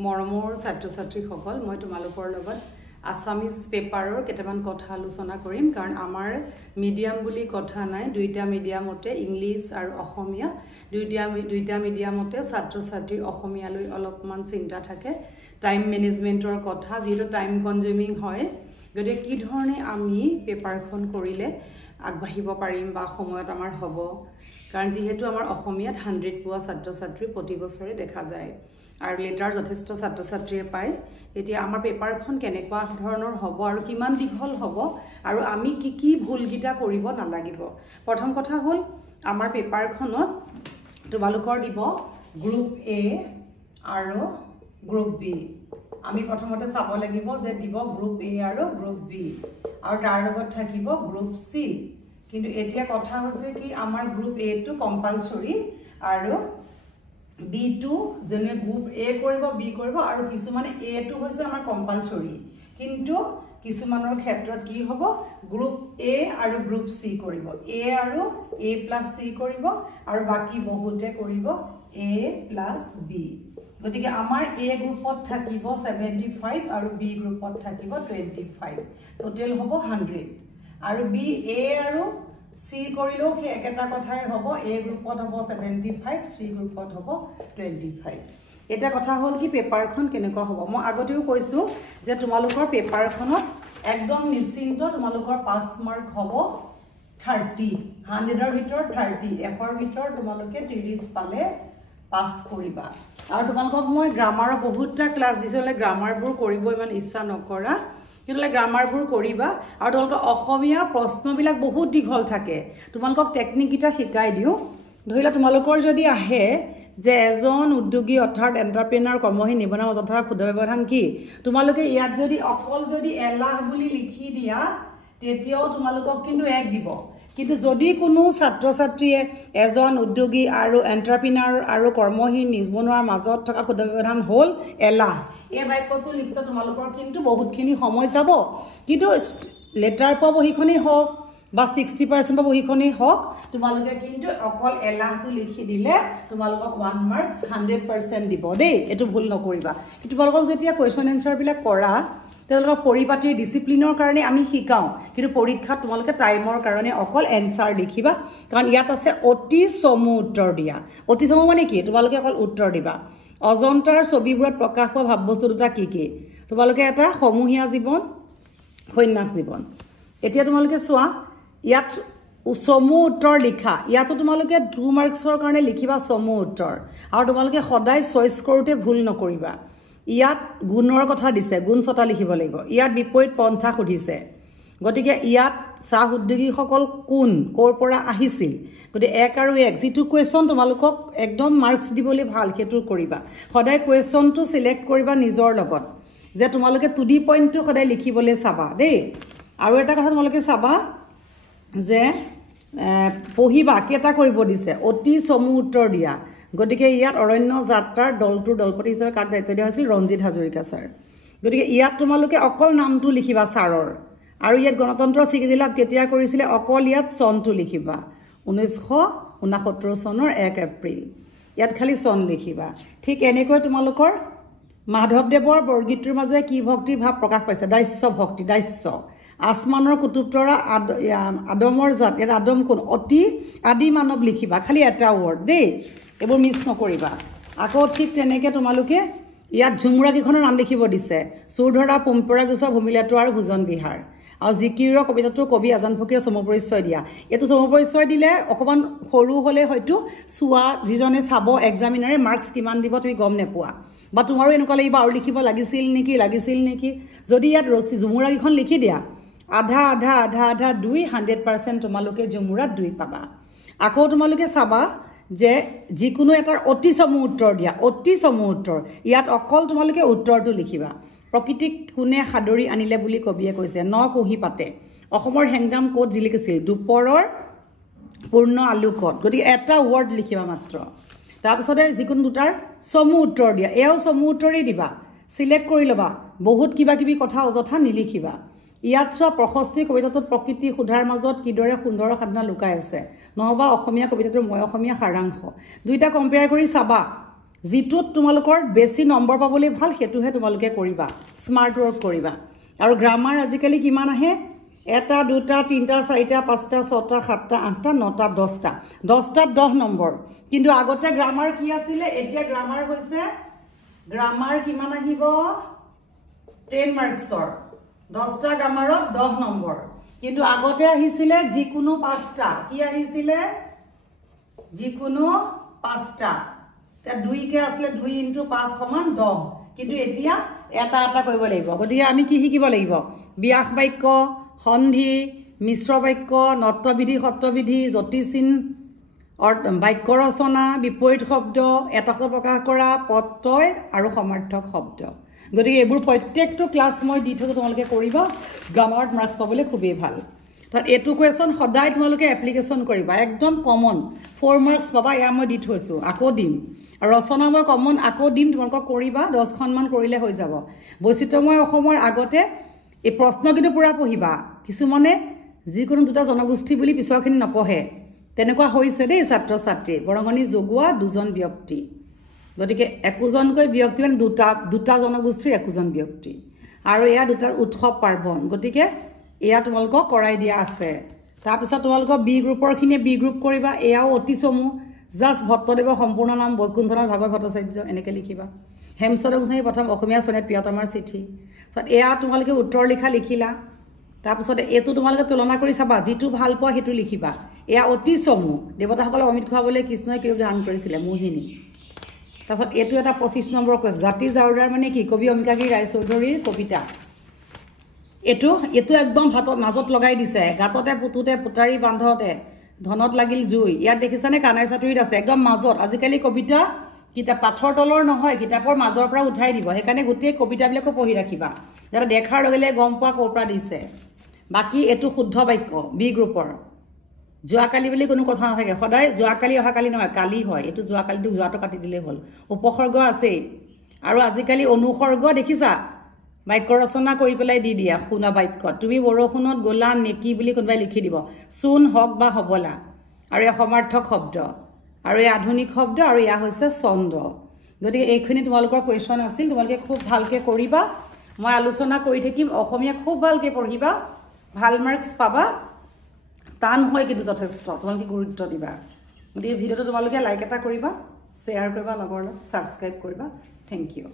মৰমৰ ছাত্ৰ ছাত্ৰীসকল মই তোমালোকৰ লগত আসামিজ পেপাৰৰ কেইটামান কথা আলোচনা কৰিম কাৰণ আমাৰ মিডিয়াম বুলি কথা নাই দুইটা মিডিয়ামতে ইংলিছ আৰু অসমীয়া দুইটা মিডিয়ামতে ছাত্ৰ ছাত্ৰী অসমীয়ালৈ অলপমান চিন্তা থাকে টাইম মেনেজমেন্টৰ কথা যেটো টাইম কনজিউমিং হয় গতে কি ধৰণে আমি পেপাৰখন কৰিলে আগবাঢ়িব পাৰিম বা সময়ত আমাৰ হ'ব কাৰণ যেহেতু আমাৰ অসমীয়াত 100 পোৱা ছাত্ৰ ছাত্ৰী প্ৰতি বছৰে দেখা যায় আৰু লেটাৰ যথেষ্ট ছাত্ৰ ছাত্ৰীয়ে পায় এতিয়া আমাৰ পেপাৰখন কেনেকুৱা ধৰণৰ হ'ব আৰু কিমান দীঘল হ'ব আৰু আমি কি ভুলগিটা কৰিব নালাগিব প্ৰথম কথা হ'ল আমাৰ পেপাৰখনত তোমালোকৰ দিব গ্ৰুপ এ আৰু গ্ৰুপ বি আমি প্ৰথমতে চাব লাগিব যে দিব গ্ৰুপ এ আৰু গ্ৰুপ বি আৰু তাৰ লগত থাকিব গ্ৰুপ সি কিন্তু এতিয়া কথা হৈছে কি আমাৰ গ্ৰুপ এ টো কম্পালসৰি আৰু B2 জনে গ্ৰুপ A কৰিব B কৰিব আৰু কিছুমানে A2 হৈছে আমাৰ কম্পালসৰি কিন্তু কিছুমানৰ ক্ষেত্ৰত কি হ'ব গ্ৰুপ A আৰু গ্ৰুপ C কৰিব A আৰু A+C কৰিব আৰু বাকি বহুতে কৰিব A+B গতিকে আমাৰ A গ্ৰুপত থাকিব 75 আৰু B গ্ৰুপত থাকিব 25 টোটাল হ'ব 100 আৰু B A আৰু C কৰিলো কি একটা কথাই হ'ব A গ্ৰুপত হ'ব 75 C গ্ৰুপত হ'ব 25 এটা কথা হ'ল কি পেপাৰখন কেনেকুৱা হ'ব মই আগতেও কৈছো যে তোমালোকৰ পেপাৰখনত একদম নিশ্চিন্ত তোমালোকৰ 5 মাৰ্ক হ'ব 30 100 ৰ ভিতৰত 30 এফৰ ভিতৰত তোমালোকে 30 পালে পাস কৰিবা আৰু তোমালোকক মই গ্ৰামাৰৰ বহুতটা ক্লাস দিছলে গ্ৰামাৰবোৰ কৰিব ইমান ইচ্ছা নকৰা কিন্তু গ্ৰামাৰবোৰ কৰিবা আৰু তোমালোকৰ অসমীয়া প্ৰশ্নবিলাক বহুত দীঘল থাকে তোমালোকক টেকনিক কিটা শিকাই দিও ধৰিলা তোমালোকৰ যদি আহে যে এজন উদ্যোগী অৰ্থাৎ এন্টাৰপ্ৰেনাৰ কৰ্মহী নিবনুৱা যথা ক্ষুদ্ৰ ব্যৱধান কি তোমালোকে ইয়াত যদি অকল যদি এলাহ বুলি লিখি দিয়া তেতিয়াও তোমালোকক কিন্তু এক দিব কিন্তু যদি কোনো ছাত্ৰ ছাত্ৰীয়ে এজন উদ্যোগী আৰু এন্টাৰপ্ৰেনাৰ আৰু কৰ্মহী নিবনুৱাৰ মাজত থকা ক্ষুদ্ৰ ব্যৱধান হ'ল এলাহ এই বাক্যটো লিখতে তোমালোকৰ কিন্তু বহুতখিনি সময় যাব কিন্তু লেটাৰ পা বহিখনি হওক বা 60% পা বহিখনি হওক তোমালোকে কিন্তু অকল এলাহটো লিখি দিলে তোমালোকক 1 মাৰ্কস 100% দিব দেই এটো ভুল নকৰিবা কিন্তু তোমালোকক যেতিয়া কোৱেশ্চন এনসাৰ বিলাক কৰা তেওঁলোকৰ পৰিপাটিৰ ডিসিপ্লিনৰ কাৰণে আমি শিকাও কিন্তু পৰীক্ষা তোমালোকে টাইমৰ কাৰণে অকল এনসাৰ লিখিবা কাৰণ ইয়াত আছে অতি সমু উত্তৰ দিয়া অতি সমু মানে কি তোমালোকে অকল উত্তৰ দিবা অজন্তাৰ ছবিবোৰত প্ৰকাশ পোৱা ভাৱবস্তু দুটা কি তোমালোকে এটা সমূহীয়া জীৱন হৈনাক জীৱন এতিয়া তোমালোকে চোৱা ইয়াত সমু উত্তৰ লিখা ইয়াতো তোমালোকে 2 মাৰ্কছৰ কাৰণে লিখিবা সমু উত্তৰ আৰু তোমালোকে সদায় চইচ কৰোতে ভুল নকৰিবা ইয়াত গুণৰ কথা দিছে গুণ ছটা লিখিব লাগিব ইয়াত বিপৰীত পন্থা খুদিছে গতিকে ইয়াত চাহ উদ্যোগী সকল কোন কৰ পৰা আহিছিল গতি 1 আৰু 1 যেটো কোৱেশ্চন তোমালোকক একদম মাৰ্কস দিবলৈ ভাল হেতু কৰিবা সদায় কোৱেশ্চনটো সিলেক্ট কৰিবা নিজৰ লগত যে তোমালোকে 2D পইণ্টটো সদায় লিখিবলৈ চাবা দেই আৰু এটা কথা তোমালোকে চাবা যে পঢ়িবা কেটা কৰিব দিছে অতি সমু উত্তৰ দিয়া গতিকে ইয়াত অৰণ্য যাত্ৰাৰ দলটোৰ দলপতি হিচাপে কাক দায়িত্ব দিয়া হৈছিল ৰঞ্জিত হাজৰিকা স্যাৰ গতিকে ইয়াত তোমালোকে অকল নামটো লিখিবা ছাৰৰ আৰু ইয়াত গণতন্ত্ৰ স্বীকৃতি লাভ কেতিয়া কৰিছিলে অকল ইয়াত চনটো লিখিবা 1969 চনৰ 1 এপ্ৰিল ইয়াত খালি চন লিখিবা ঠিক এনেকৈ তোমালোকৰ মাধৱদেৱৰ বৰগীতৰ মাজে কি ভক্তিৰ ভাৱ প্ৰকাশ পাইছে দাস্য ভক্তি দাস্য আসমানৰ কুতুবতৰা আদমৰ জাত এৰ আদম কোন অতি আদি মানৱ লিখিবা খালি এটা ওয়াৰ্ড দেই এবোৰ মিছ নকৰিবা আকৌ ঠিক তেনেকে তোমালোকে ইয়াত ঝুমুৰা কিখনৰ নাম লিখিব দিছে সুৰধৰা পম্পৰা গুছ ভূমিলাটো আৰু ভোজন বিহাৰ আৰু জিকিৰৰ কবিতাটো কবি আজান ফকীৰৰ সমপৰিচয় দিয়া এটো সমপৰিচয় দিলে অকমান সৰু হলে হয়তো সুৱা যিজনে চাব এক্সামিনাৰে মাৰ্কস কিমান দিব তুমি গম নেপোৱা বা তোমাৰো এনেকুৱা লাগিব আৰু লিখিব লাগিছিল নেকি যদি ইয়াত ৰচি ঝুমুৰা কিখন লিখি দিয়া আধা 2 100% তোমালোকে ঝুমুৰাত 2 পাবা আকৌ তোমালোকে চাবা যে যিকোনো এটাৰ অতি সমু উত্তৰ দিয়া অতি সমু উত্তৰ ইয়াত অকল তোমালোকে উত্তৰটো লিখিবা প্ৰকৃতিক কোনে সাদৰি আনিলে বুলি কবিয়ে কৈছে ন কুহি পাতে অসমৰ হেংগাম কোড জিলিকিছিল দুপৰৰ পূৰ্ণ আলোকত গতিকে এটা ওয়াৰ্ড লিখিবা মাত্ৰ তাৰপিছতে যিকোনো দুটাৰ সমু উত্তৰ দিয়া এও সমু উত্তৰেই দিবা সিলেক্ট কৰি লবা বহুত কিবা কিবি কথা অযথা নিলিখিবা ইয়াত চোৱা প্ৰশস্তি কবিতাটোত প্ৰকৃতি সুধাৰ মাজত কিদৰে সুন্দৰ সাধনা লুকাই আছে নহবা অসমীয়া কবিতাটোৰ মই অসমীয়া সাৰাংশ দুইটা কম্পেয়াৰ কৰি চাবা যিটোত তোমালোকৰ বেছি নম্বৰ পাবলৈ ভাল সেইটোহে তোমালোকে কৰিবা স্মাৰ্ট ৱৰ্ক কৰিবা আৰু গ্ৰামাৰ আজিকালি কিমান আহে 1 2 3 4 5 6 7 8 9 10টাত 10 নম্বৰ কিন্তু আগতে গ্ৰামাৰ কি আছিলে এতিয়া গ্ৰামাৰ হৈছে গ্ৰামাৰ কিমান আহিব 10 মাৰ্কছৰ 10টা গ্ৰামাৰত 10 নম্বৰ কিন্তু আগতে আহিছিলে যিকোনো 5টা কি আহিছিলে যিকোনো 5টা তে 2 কে আসলে 2 * 5 = 10 কিন্তু এতিয়া এটা এটা কৰিব লাগিব গতিকে আমি কি শিকিব লাগিব ব্যাস বাক্য সন্ধি মিশ্ৰ বাক্য নট্যবিধি সত্যবিধি জ্যোতিচিহ্ন বাক্য ৰচনা বিপৰীত শব্দ এটাক প্ৰকাশ কৰা পত্তয় আৰু সমাৰ্থক শব্দ গতিকে এইবোৰ প্ৰত্যেকটো ক্লাছ মই দি থৈছো তোমালোকে কৰিবা গ্ৰামাৰত মাৰ্কস পাবলৈ খুবেই ভাল তাত এটো কোৱেশ্চন সদায় তোমালোকে এপ্লিকেশন কৰিবা একদম কমন 4 মাৰ্কস পাবা এয়া মই দি থৈছো আকৌ দিম আৰু ৰচনা মই কমন আকৌ দিম তোমালোকক কৰিবা 10 খন মান কৰিলে হৈ যাব বৈচিত্ৰময় অসমৰ আগতে এই প্ৰশ্ন কিন্তু পুৰা পঢ়িবা কিছুমানে যিকোনো দুটা জনগোষ্ঠী বুলি পিছৰখিনি নপঢ়ে তেনেকুৱা হৈছে দেই ছাত্ৰ ছাত্ৰী বৰঙনি যোগোৱা দুজন ব্যক্তি গতিকে একোজনকৈ ব্যক্তি মানে দুটা জনগোষ্ঠীৰ একোজন ব্যক্তি আৰু এয়া দুটা উৎসৱ পাৰ্বণ গতিকে এয়া তোমালোকক কৰাই দিয়া আছে তাৰ পিছত তোমালোকক বি গ্ৰুপৰ খিনিয়ে বি গ্ৰুপ কৰিবা এয়াও অতি চমু জাস্ট ভট্টদেৱৰ সম্পূৰ্ণ নাম বৈকুণ্ঠনাথ ভাগৱত ভট্টাচাৰ্য এনেকে লিখিবা হেমচন্দ্ৰ গোস্বামী প্ৰথম অসমীয়া চনেট প্ৰিয়তমাৰ চিঠি সত এয়া তোমালোকে উত্তৰ লিখিলা তাৰ পিছত এটো তোমালোকে তুলনা কৰি চাবা যিটো ভাল পোৱা হেতু লিখিবা এয়া অতি চমু দেৱতাসকলক অমিত খোৱাবলৈ কৃষ্ণই কি দান কৰিছিলে মোহিনী তাৰ পিছত এটো এটা 25 নম্বৰ কোৱেশ্চন জাতি জাউদাৰ মানে কি কবি অমিকাগিৰি ৰায়চৌধুৰীৰ কবিতা এটো একদম ভাতত মাজত লগাই দিছে গাততে পুতুতে পুতাৰী বান্ধতে ধনত লাগিল জুই ইয়াত দেখিছানে কানাই চাতুৰীত আছে একদম মাজত আজিকালি কবিতা কিতাপ পাথৰ তলৰ নহয় কিতাপৰ মাজৰ পৰা উঠাই দিব সেইকাৰণে গোটেই কবিতাবিলাকো পঢ়ি ৰাখিবা যাতে দেখাৰ লগে গম পোৱা কোৰপৰা দিছে বাকি এটো শুদ্ধ বাক্য বি গ্ৰুপৰ যোৱাকালি বুলি কোনো কথা নাথাকে সদায় যোৱাকালি অহাকালি নহয় কালি হয় এটো যোৱাকালিটো যোৱাটো কাটি দিলে হ'ল উপসৰ্গ আছে আৰু আজিকালি অনুসৰ্গ দেখিছা বাক্য ৰচনা কৰি পেলাই দি দিয়া শুনা বাক্য তুমি বৰষুণত গলা নেকি বুলি কোনবাই লিখি দিব সুন হক বা হবলা আৰু এই সমাৰ্থক শব্দ আৰু এই আধুনিক শব্দ আৰু ইয়া হৈছে ছন্দ গতিকে এইখিনি তোমালোকৰ কোৱেশ্চন আছিল তোমালোকে খুব ভালকে কৰিবা মই আলোচনা কৰি থাকিম অসমীয়া খুব ভালকে পঢ়িবা ভাল মাৰ্কস পাবা টান হয় কিন্তু যথেষ্ট তোমালোকে গুৰুত্ব দিবা গতিকে ভিডিওটো তোমালোকে লাইক এটা কৰিবা শ্বেয়াৰ কৰিবা লগৰ লগত সাবস্ক্ৰাইব কৰিবা থ্যাংক ইউ